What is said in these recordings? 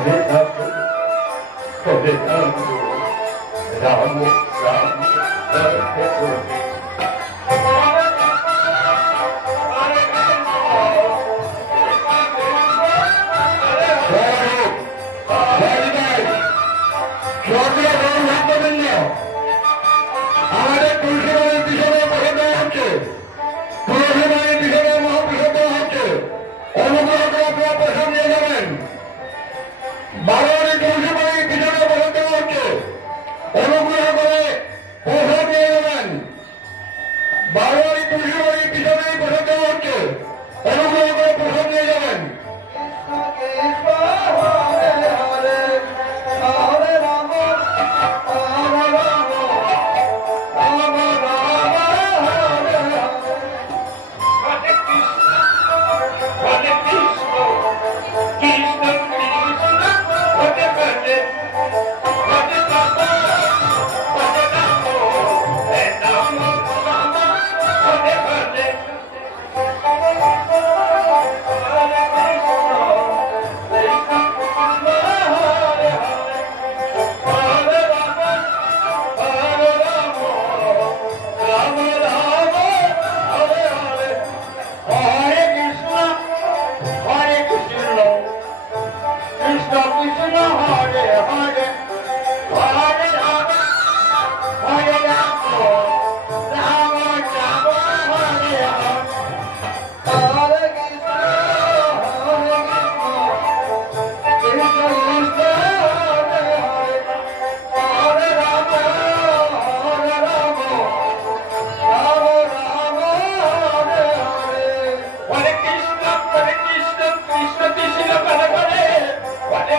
হবে থাকো হবে থাকো রাম রাম রাম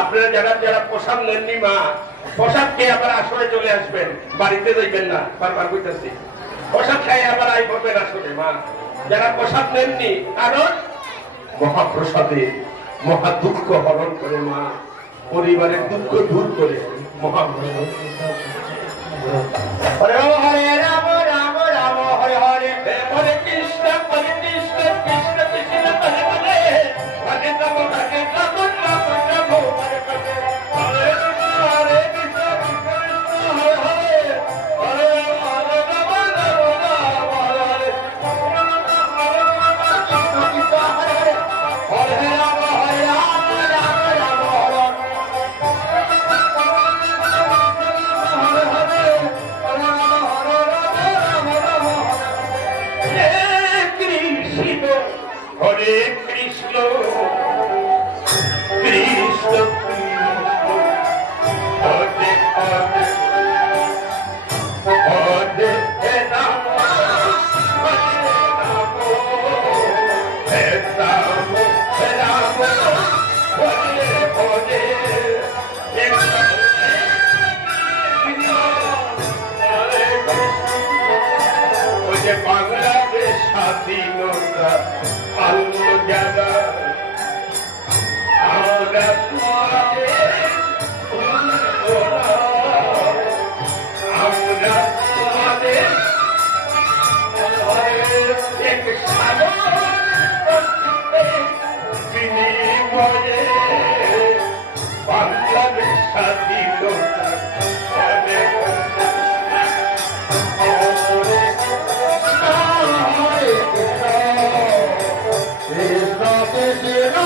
আপনারা যারা যারা পোশাক নেননি মা, পোশাক খেয়ে আবার আসলে চলে আসবেন, বাড়িতে যাইবেন না, বারবার বুঝতেছি পোশাক খেয়ে আবার আই করবেন আসলে মা। যারা পোশাক নেননি, কারণ মহাপ্রসাদে মহা দুঃখ হরণ করে, মা। পরিবারের দুঃখ দূর করে মহাপ্রসাদ। Yeah.